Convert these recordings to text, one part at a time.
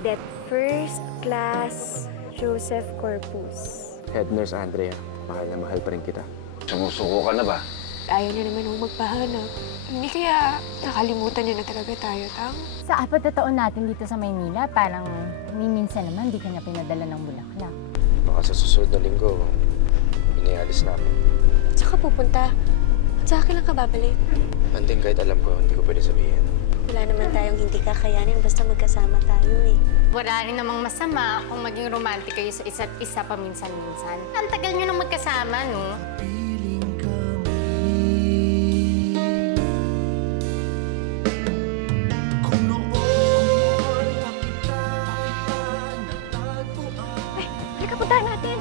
Cadet First Class Joseph Corpus. Head Nurse Andrea, mahal na mahal pa rin kita. Sumusuko ka na ba? Ayaw na naman akong magpahanap. Hindi kaya nakalimutan niyo na talaga tayo, Tang? Sa 4 na taon natin dito sa Maynila, parang minsan naman di ka niya pinadala ng bulaklak. Baka sa susunod na linggo, inialis na ako. Tsaka pupunta. Sa akin lang ka babalik. Anting kahit alam ko, hindi ko pwede sabihin. Wala naman tayong hindi kakayanin basta magkasama tayo eh. Wala rin namang masama kung maging romantic kayo sa isa't isa paminsan-minsan. Ang tagal nyo nang magkasama, no? Halika, puntahan natin.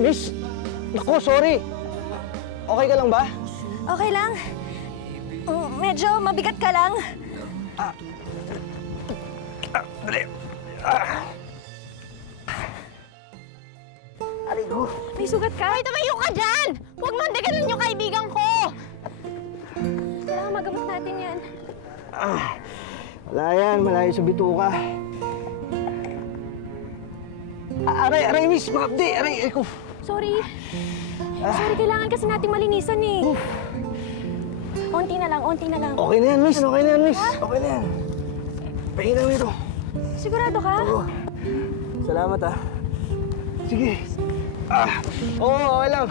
Miss! Naku, sorry! Okay ka lang ba? Okay lang. Medyo mabigat ka lang. Dali! Aray ko! May sugat ka? Ay, tumayo ka dyan! Huwag mo dagalan yung kaibigan ko! Kailangan magamot natin yan. Wala yan, malayo sa bituka. Aray, miss! Makapdi! Aray ko! Sorry. Sorry, kailangan kasi nating malinisan eh. Onti na lang, onti na lang. Okay na yan, miss! Okay na yan, miss! Okay na yan. Pahingin lang ito. Sigurado ka? Oo. Salamat, ah. Sige. Oo, okay lang.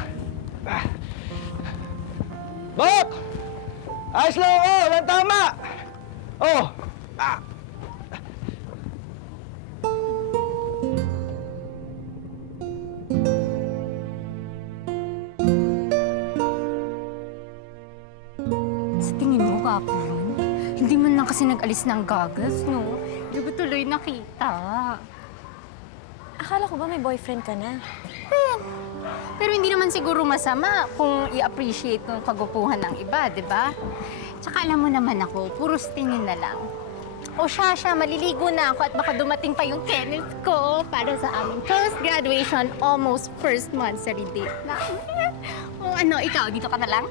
Bak! Ayos lang ako! Walang tama! Oh! Sa tingin mo, gwapo yun? Hindi man lang kasi nag-alis ng goggles, no? Hindi ko tuloy nakita. Akala ko ba may boyfriend ka na? Pero hindi naman siguro masama kung i-appreciate yung kagupuhan ng iba, di ba? Tsaka alam mo naman ako, puros tingin na lang. O siya, maliligo na ako at baka dumating pa yung Kenneth ko para sa aming post-graduation, almost first month sa date na. O ano, ikaw, dito ka na lang?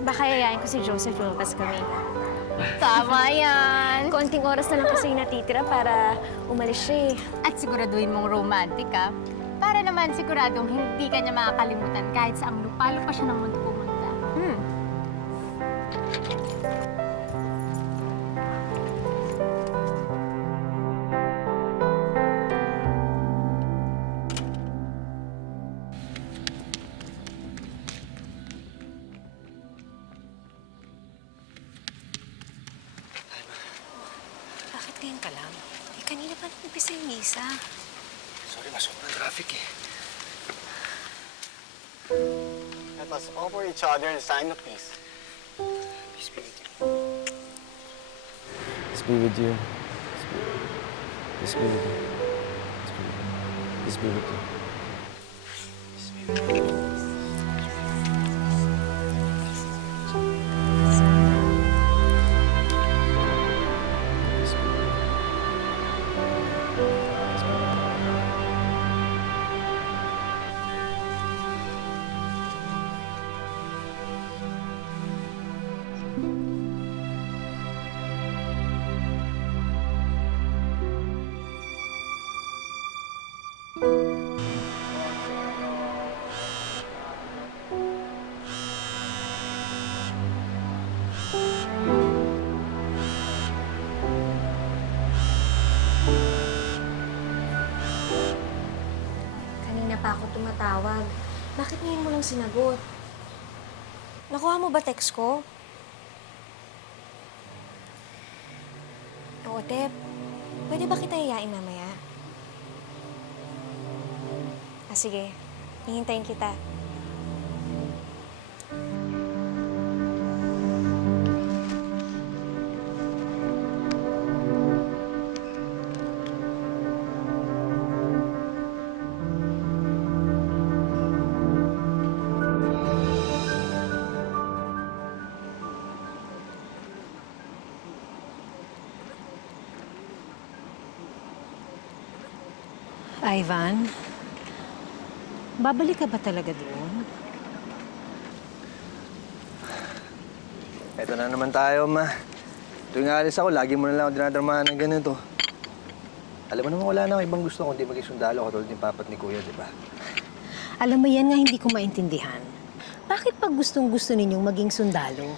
Baka yayain ko si Joseph lumabas kami. Tama yan. Konting oras na lang kasi natitira para umalis siya eh. At siguraduhin mong romantic, ha? Para naman siguradong hindi ka niya makakalimutan kahit sa ang lupalo pa siya ng mundo pumunta. Bakit ngayon ka lang? Eh, kanina pa nag-umpisa yung misa. Sorry, sobrang traffic eh. Let us offer each other the sign of peace. Peace be with you. Peace be with you. Peace be with you. Peace be with you. Peace be with you. Kanina pa ako tumatawag. Bakit ngayon mo lang sinagot? Nakuha mo ba text ko? Oo, Tep. Pwede ba kita iyain mamaya? Sige. Hihintayin kita. Ivan, babalik ka ba talaga doon? Eto na naman tayo, Ma. Tuwing alis ako, lagi mo na lang ako dinadramahan ng ganito. Alam mo naman, wala na akong ibang gusto kundi maging sundalo katulad ni Papa at ni Kuya, di ba? Alam mo yan nga hindi ko maintindihan. Bakit pag gustong-gusto ninyong maging sundalo?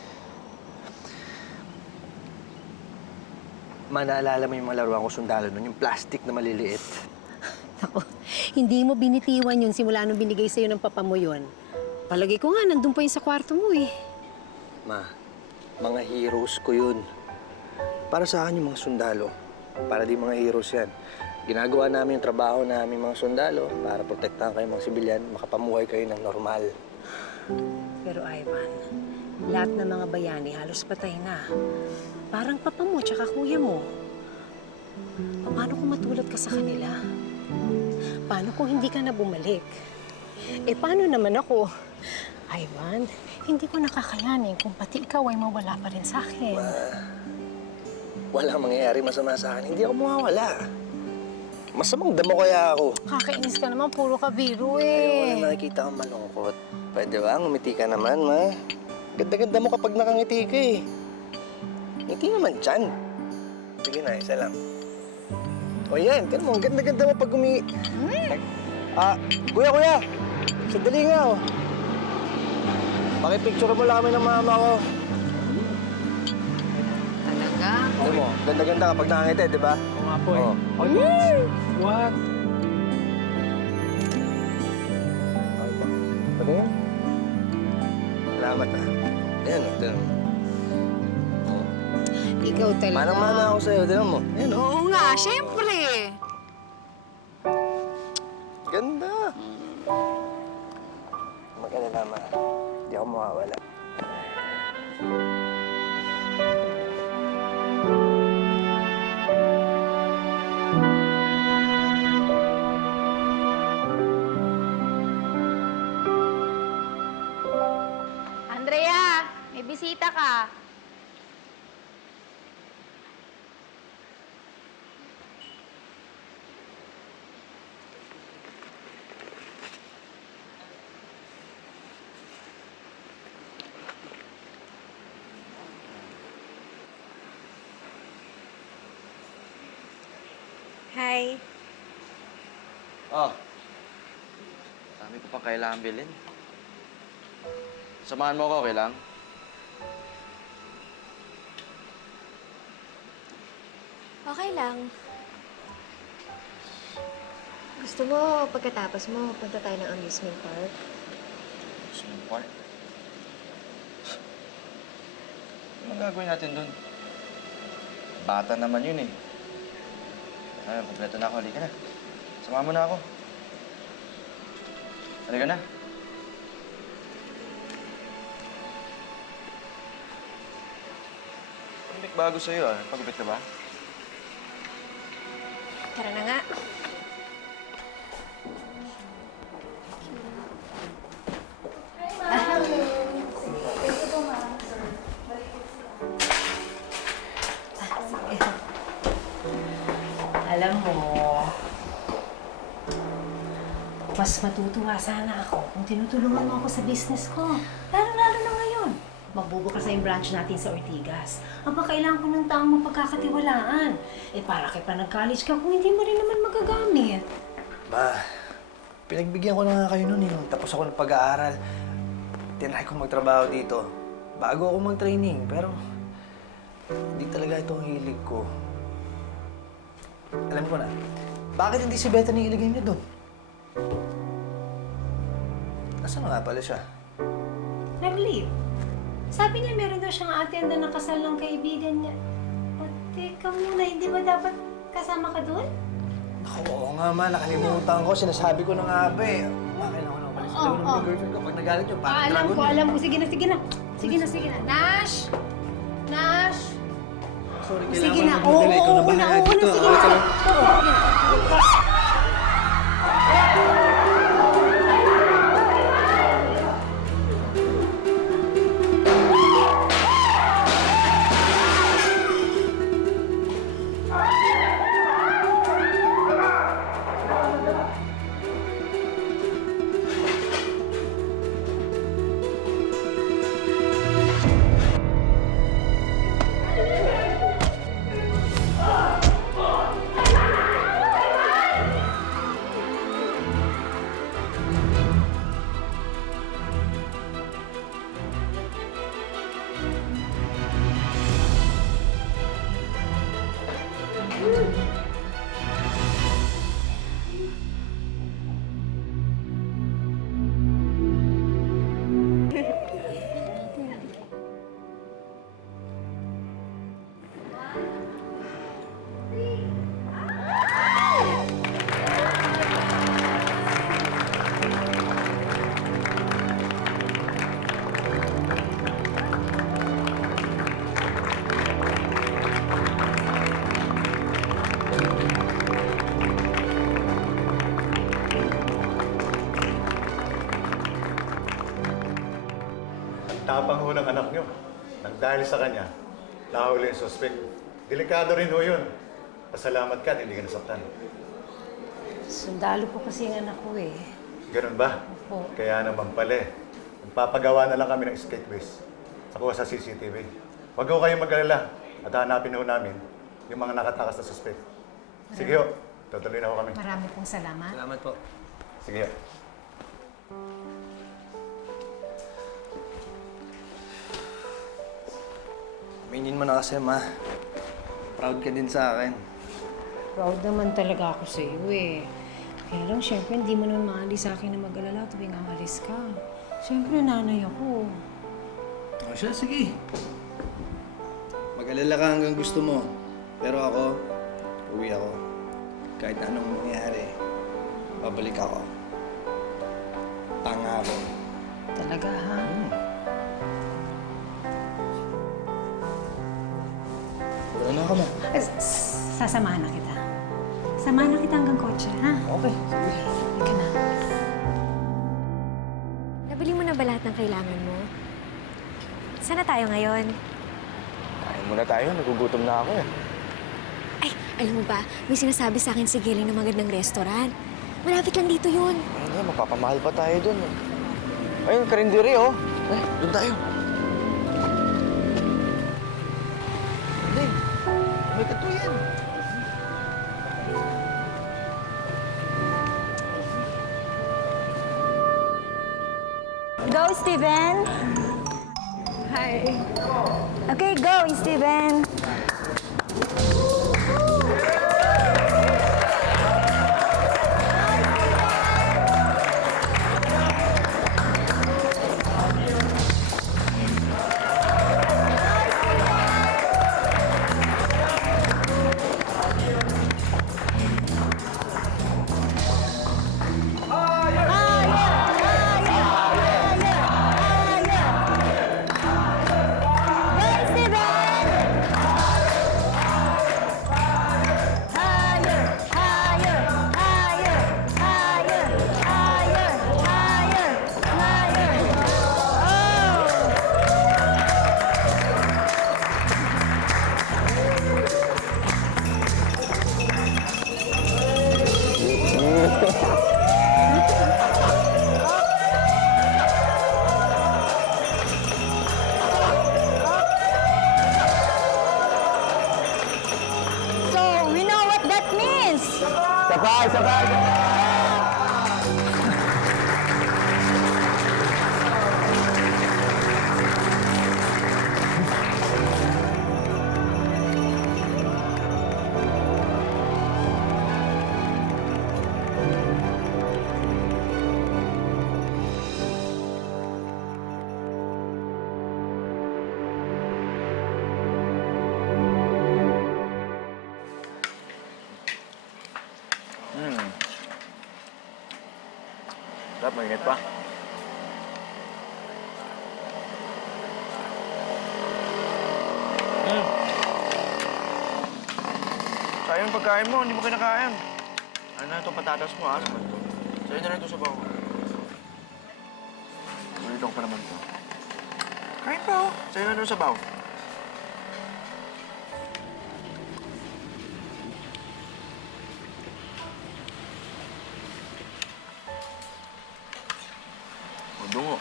Ma, naalala mo yung mga laruan ko sundalo nun, yung plastic na maliliit. Ako, hindi mo binitiwan yun simula nung binigay sa'yo ng papa mo yun. Palagi ko nga, nandun pa yun sa kwarto mo eh. Ma, mga heroes ko yun. Para sa akin yung mga sundalo. Para di mga heroes yan. Ginagawa namin yung trabaho namin mga sundalo para protektahan kayo mga sibilyan, makapamuhay kayo ng normal. Pero Ivan, lahat ng mga bayani halos patay na. Parang papa mo tsaka kuya mo. Paano kung matulad ka sa kanila? Paano kung hindi ka na bumalik? Eh, paano naman ako? Ivan, hindi ko nakakayanin kung pati ikaw ay mawala pa rin sa akin. Walang mangyayari masama sa akin. Hindi ako mawawala. Masamang damo kaya ako. Kakainis ka naman, puro ka biro Ayaw ko eh. na nakikita kang malungkot. Pwede ba? Ngumiti ka naman, Ma. Ganda-ganda mo kapag nakangiti ka eh. Ngiti naman dyan. Sige na, isa lang. O yan, tinan mo, ang ganda-ganda mo pag kuya! Sandali nga, oh. Pakipicture mo lang kami ng mama ko. Talaga? Tinan mo, ganda-ganda kapag nakangiti, di ba? Oo nga po eh. Oh. What? Patingin. Salamat, ah. Ayan, oh, tinan mo. Ikaw talaga. Manang-mana ako sa'yo, tinan mo. Ayan, oh. Oo nga, syempre. Ganda. Mag-alala, Ma. Hindi ako mawawala. Andrea, may bisita ka. Hi. Oh. Dami ko pang kailangan bilhin. Samahan mo ako, okay lang? Okay lang. Gusto mo, pagkatapos mo, punta tayo ng amusement park? Swimming park? Ano gagawin natin doon? Bata naman yun eh. Ayun, kompleto na ako. Halika na. Samahan mo na ako. Halika na. Pagmik bago sa'yo ah. Pagupit ka ba? Tara na nga. Alam mo, mas matutuwa sana ako kung tinutulungan mo ako sa business ko. Lalo-lalo na ngayon. Magbubukas na yung branch natin sa Ortigas. Ang kailangan ko ng taong mapagkakatiwalaan. Eh, para kay pa nag-college ka kung hindi mo rin naman magagamit. Ma, pinagbigyan ko na nga kayo nun eh. Tapos ako ng pag-aaral. Tinry ko magtrabaho dito. Bago ako mag-training, pero hindi talaga ito ang hilig ko. Alam ko na, bakit hindi si Bethany iligay niyo doon? Nasaan na nga pala siya? Nag-leave. Sabi niya meron daw siyang attenda ng kasal ng kaibigan niya. O, teka muna, hindi ba dapat kasama ka doon? Naku, oo nga ma, nakalimutan ko. Sinasabi ko na nga ba eh. Ma, kailangan ko pala sa ng girlfriend ko. Pag nagalit yun, parang alam dragon ko, yun. alam ko. Sige na, sige na. Sige na, sige na. Nash! Nash! Sorry, Sige kailangan na. ko magdala. Ikaw na ba Oo, dito? sige na. Okay lang. Oo, sige na. ho ng anak nyo. Nang dahil sa kanya, nahuli yung suspect. Delikado rin ho yun. Pasalamat ka at hindi ka nasaktan. Sundalo po kasi yung anak ko eh. Ganun ba? Opo. Kaya naman pala eh. Magpapagawa na lang kami ng escape ways. Sa sa CCTV. Huwag ho kayong mag-alala at hanapin ho namin yung mga nakatakas na suspect. Sige ho, tutuloy na ho kami. Marami pong salamat. Salamat po. Sige ho. Aminin mo na kasi, ma. Proud ka din sa akin. Proud naman talaga ako sa iyo eh. Kaya lang, syempre, hindi mo naman maalis sa akin na mag-alala tuwing aalis ka. Syempre, nanay ako. O siya, sige. Mag-alala ka hanggang gusto mo. Pero ako, uwi ako. Kahit anong mangyari, babalik ako. Pangako. Talaga, ha? Wala na ka, ma. Sasamahan na kita. Samahan na kita hanggang kotse, ha? Okay, sige. Halika na. Nabili mo na ba lahat ng kailangan mo? Saan na tayo ngayon? Kain muna tayo. Nagugutom na ako eh. Ay, alam mo ba, may sinasabi sa akin si Giling ng magandang restaurant. Malapit lang dito yun. Ayun, mapapamahal pa tayo dun. Ayun, karindiri oh. Eh, dun tayo. Hindi. May katuyan. Go, Steven! Hi. Okay, go, Steven! So, we know what that means! Sabay, sabay! Sarap, mainit pa. Sayang pagkain mo, hindi mo kinakain. Ano na ito, patatas mo, naman to. Sa'yo na rin ito sa bawo. Malito ko pa naman to. Kain pa, oh. Sa'yo na rin sa bawo. O, dungo.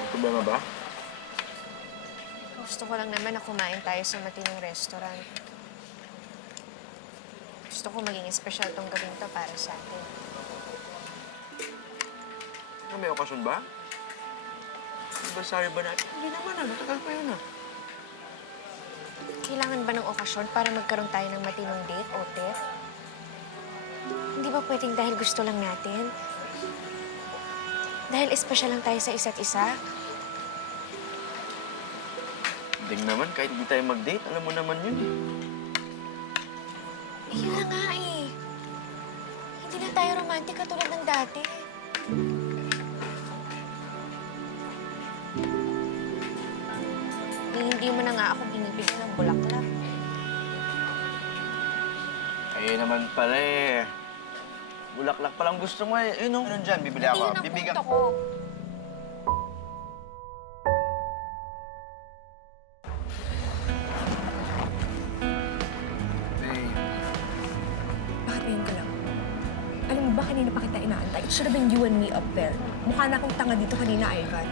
May problema ba? Gusto ko lang naman na kumain tayo sa matinong restaurant. Gusto ko maging espesyal tong gawin to para sa atin. May okasyon ba? Anniversary ba natin? Hindi naman matagal pa yun Kailangan ba ng okasyon para magkaroon tayo ng matinong date, Ote? Hindi ba pwedeng dahil gusto lang natin? Dahil espesyal lang tayo sa isa't isa? Hindi naman, kahit hindi tayo mag-date, alam mo naman yun eh. Kaya nga eh. Hindi na tayo romantic katulad ng dati. Hindi mo na nga ako binibigyan ng bulaklak. Kaya naman pala eh. Bulaklak palang gusto mo eh. Yun o. Ano dyan? Bibili ako. Hindi yun ang Bibigyan. punto ko. kanina pa kita inaantay. It should have been you and me up there. Mukha na akong tanga dito kanina, Ivan.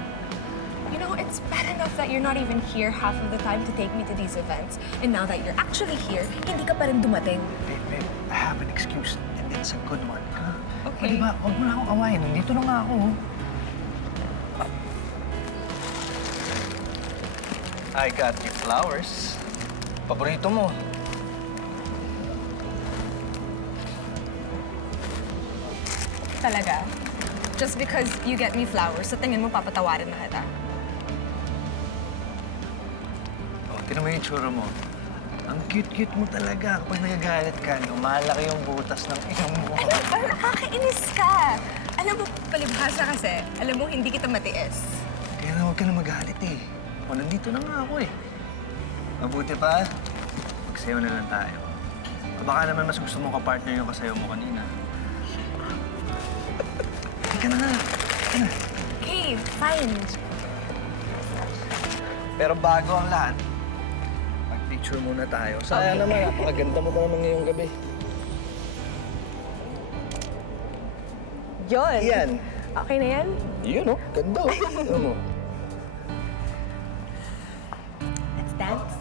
You know, it's bad enough that you're not even here half of the time to take me to these events. And now that you're actually here, hindi ka pa rin dumating. Babe, I have an excuse. And it's a good one. Huh? Okay. Pwede ba? Huwag mo na akong awayin. Nandito na nga ako. I got you flowers. Paborito mo. Talaga? Just because you get me flowers, sa tingin mo papatawarin na kita? Oh, tinan mo yung tsura mo. Ang cute-cute mo talaga. Kapag nagagalit ka, lumalaki yung butas ng ilong mo. Parang nakakainis ka! Alam mo, palibhasa kasi, alam mo, hindi kita matiis. Kaya na huwag ka na magalit eh. O, nandito na nga ako eh. Mabuti pa, magsayaw na lang tayo. O baka naman mas gusto mo ka-partner yung kasayaw mo kanina. Hindi ka na nga. Hindi na. Okay, fine. Pero bago ang lahat, mag-picture muna tayo. Sayang naman, napakaganda mo pa naman ngayong gabi. Yun. Yan. Okay na yan? Yun oh, ganda oh. Tignan mo. Let's dance.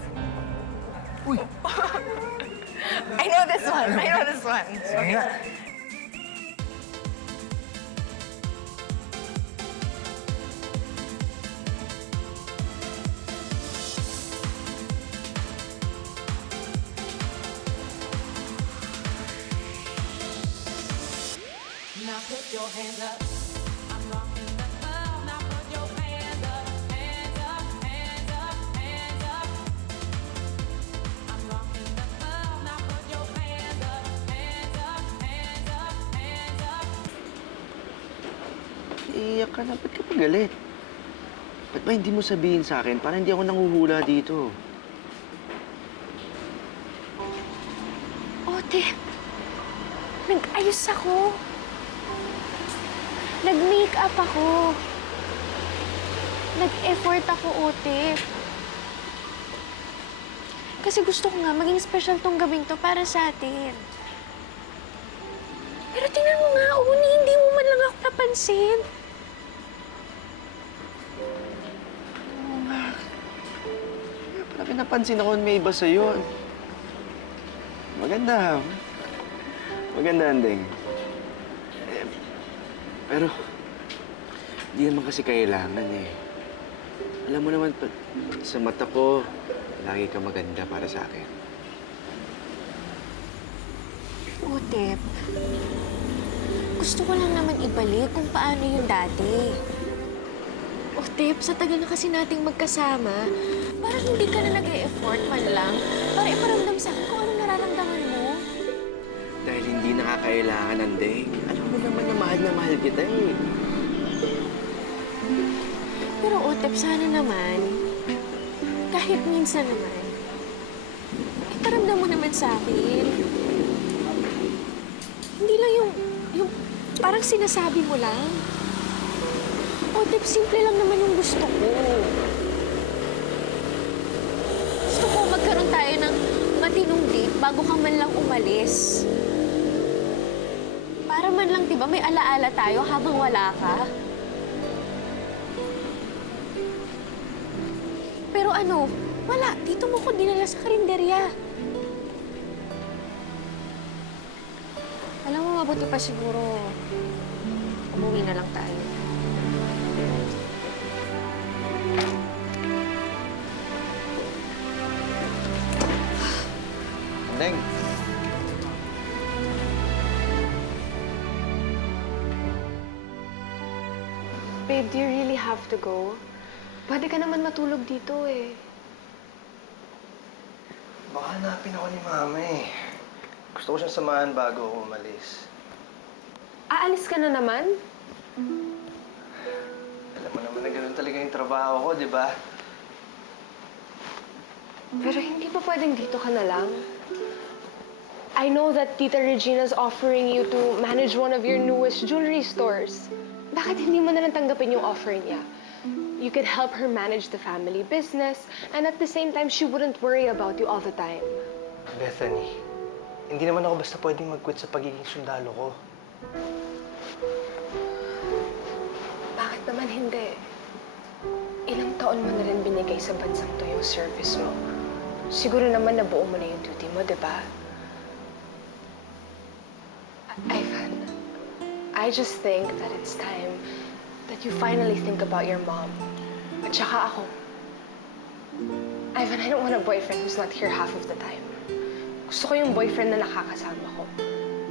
Uy! I know this one. I know this one. Sige nga. Iiyak ka na. Ba't ka pa galit? Ba't ba hindi mo sabihin sa akin para hindi ako nanguhula dito? Ote, nag-ayos ako. Nag-make-up ako. Nag-effort ako, Ote. Kasi gusto ko nga maging special tong gabing to para sa atin. Pero tingnan mo nga, Uni, hindi mo man lang ako napansin. Kaya pala pinapansin ako may iba sa'yo. Maganda. Maganda, Andeng. Pero, hindi naman kasi kailangan eh. Alam mo naman, sa mata ko, lagi ka maganda para sa akin. Otep, gusto ko lang naman ibalik kung paano yung dati. Otep, sa tagal na kasi nating magkasama, parang hindi ka na nag-e-effort man lang para iparamdam sa akin kung ano nararamdaman mo. Dahil hindi nakakailangan, Andeng. Alam mo naman na mahal kita eh. Pero Otep, sana naman, kahit minsan naman, iparamdam mo naman sa akin. Hindi lang yung parang sinasabi mo lang. Otep, simple lang naman yung gusto ko. Gusto ko magkaroon tayo ng matinong date bago ka man lang umalis. Para man lang, di ba, may alaala tayo habang wala ka. Pero ano, wala. Dito mo ko dinala sa karinderya. Alam mo, mabuti pa siguro umuwi na lang tayo. Andeng. Babe, do you really have to go? Pwede ka naman matulog dito eh. Baka hanapin ako ni Mama eh. Gusto ko siyang samahan bago ako umalis. Aalis ka na naman? Alam mo naman na gano'n talaga yung trabaho ko, di ba? Pero hindi pa pwedeng dito ka na lang. I know that Tita Regina's offering you to manage one of your newest jewelry stores. Bakit hindi mo na lang tanggapin yung offer niya? You could help her manage the family business, and at the same time, she wouldn't worry about you all the time. Bethany, hindi naman ako basta pwedeng mag-quit sa pagiging sundalo ko. Bakit naman hindi? Ilang taon mo na rin binigay sa bansang to yung service mo. Siguro naman nabuo mo na yung duty mo, di ba? Ivan, I just think that it's time that you finally think about your mom. At saka ako. Ivan, I don't want a boyfriend who's not here half of the time. Gusto ko yung boyfriend na nakakasama ko.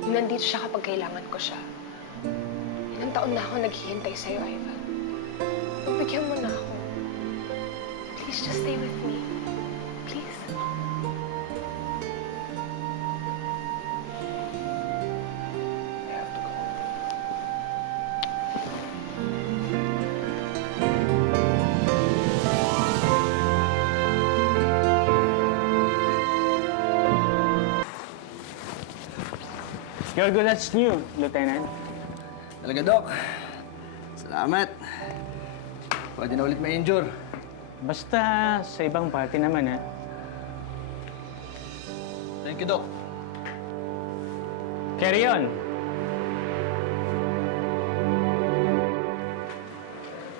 Yung nandito siya kapag kailangan ko siya. Ilang taon na ako naghihintay sa'yo, Ivan. Bigyan mo na ako. Please just stay with me. Please. I have to go. Yorgo, that's new, Lieutenant. Talaga, Doc. Salamat. Pwede na ulit ma-injure. Basta sa ibang party naman, ha? Thank you, Doc. Carry on.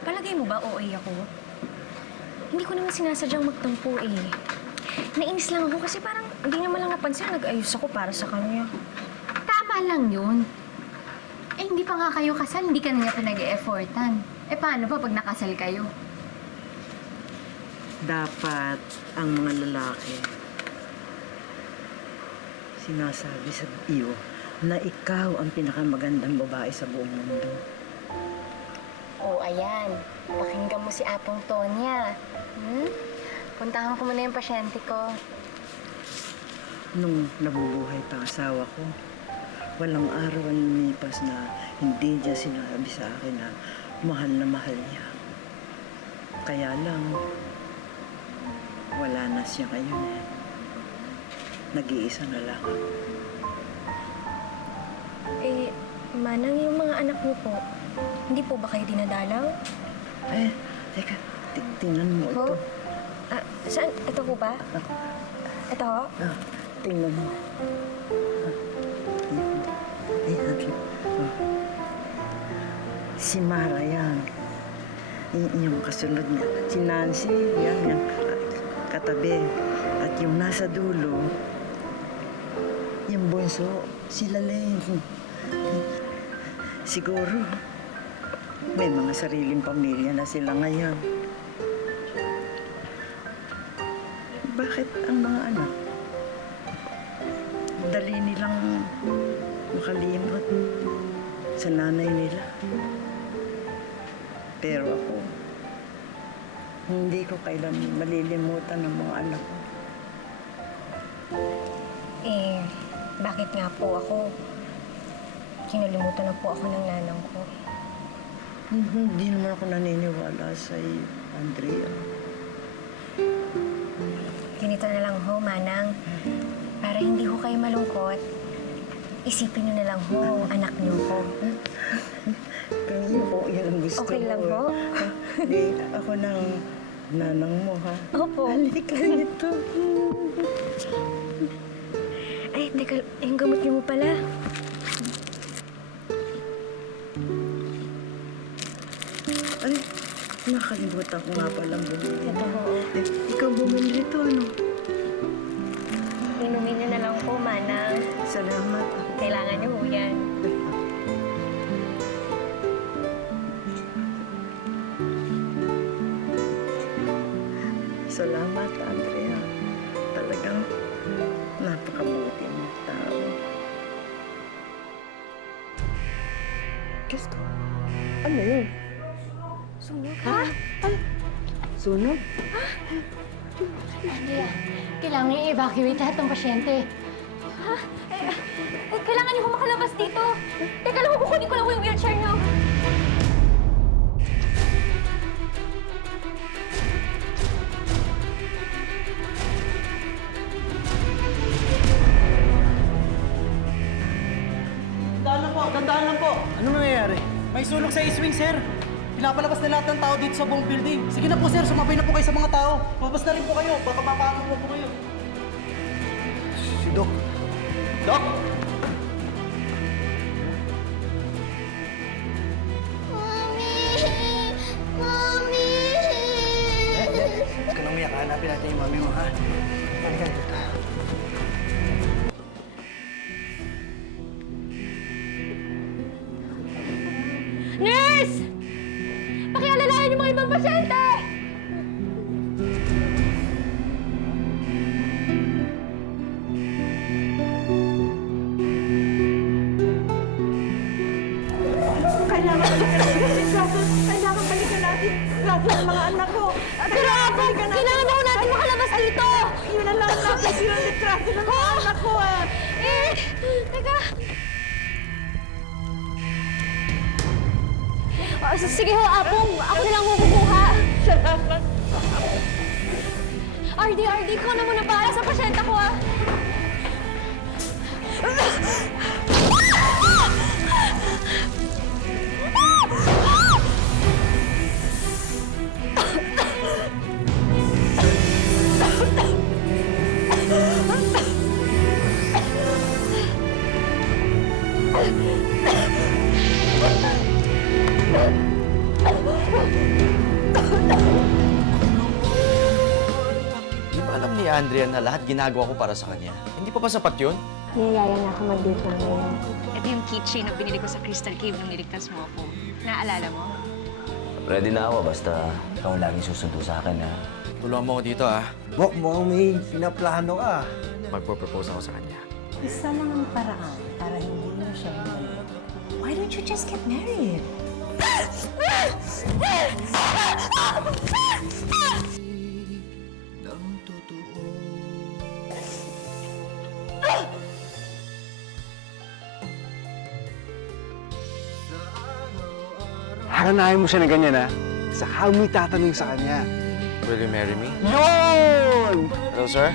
Palagay mo ba OA ako? Hindi ko naman sinasadyang magtampo eh. Nainis lang ako kasi parang hindi naman lang napansin nag-ayos ako para sa kanya. Tama lang yun. Eh, hindi pa nga kayo kasal, hindi ka na niya pinag-e-effortan. Eh, paano pa pag nakasal kayo? Dapat ang mga lalaki sinasabi sa iyo na ikaw ang pinakamagandang babae sa buong mundo. Oh, ayan. Pakinggan mo si Apong Tonya. Puntahan ko muna yung pasyente ko. Nung nabubuhay pa ang asawa ko, walang araw ang lumipas na hindi niya sinabi sa akin na mahal niya. Kaya lang, wala na siya ngayon eh. Nag-iisa na lang ako. Eh, Manang, yung mga anak niyo po, hindi po ba kayo dinadalaw? Eh, teka, tingnan mo ito. Ho? Saan? Ito po ba? Ito ho? Tingnan mo. Si Mara yan. Yung kasunod niya. Si Nancy, yan. Katabi. At yung nasa dulo, yung bunso, si Laleng. Siguro, may mga sariling pamilya na sila ngayon. Bakit ang mga anak? Dali nilang makalimot sa nanay nila. Pero ako, hindi ko kailan malilimutan ng mga anak ko. Eh, bakit nga po ako? Kinalimutan na po ako ng nanang ko. Hindi naman ako naniniwala sa iyo, Andrea. Ganito na lang ho, Manang. Para hindi ho kayo malungkot, isipin niyo na lang ho ang anak niyo ko. Kung yun po, yan ang gusto Okay lang ko. po? Hindi, ako ng nanang mo, ha? Opo. Halika dito. Ay, teka, yung gamot niyo mo pala. Ay, nakalimutan ko nga palang bumili. Ito ho. Eh, ikaw bumili rito, ano? Inumin niyo na lang po, Manang. Salamat. Kailangan niyo ho yan. Salamat, Andrea. Talagang napakabuti mong tao. Diyos ko, ano yun? Sunog, Sunog? Andrea, kailangan niyo i-evacuate lahat ng pasyente. kailangan niyo ho makalabas dito. Teka lang, kukunin ko lang yung wheelchair niyo. Tandaan lang po. Ano nangyayari? May sulok sa iswing, sir. Pinapalabas na lahat ng tao dito sa buong building. Sige na po, sir. Sumabay na po kayo sa mga tao. Lumabas na rin po kayo. Baka mapahamak po kayo. Si Doc. Doc! mami mo, ha? Halika dito. Nurse! Pakialalayan yung mga ibang pasyente! Kailangan balikan natin ang mga anak ko. Pero Apo, kailangan daw natin makalabas dito! Yun ang lang natin silang litrato ng mga anak ko, Teka. Sige ho, Apong. Ako na lang kukuha. Salamat. RD, ikaw na muna para sa pasyenta ko, ha? Di ba alam ni Andrea na lahat ginagawa ko para sa kanya? Hindi pa ba sapat yun? Niyayaya na ako mag-date lang ngayon. Ito yung keychain na binili ko sa Crystal Cave nung niligtas mo ako. Naalala mo? Ready na ako, basta ikaw lagi susundo sa akin, ha? Tulungan mo ako dito, ah. Bok, mukhang may pinaplano ka. Magpo-propose ako sa kanya. Isa lang ang paraan para hindi mo siya bumalik. Why don't you just get married? Haranahin mo siya na ganyan, ha? Saka mo itatanong sa kanya. Will you marry me? Yun! Hello, sir?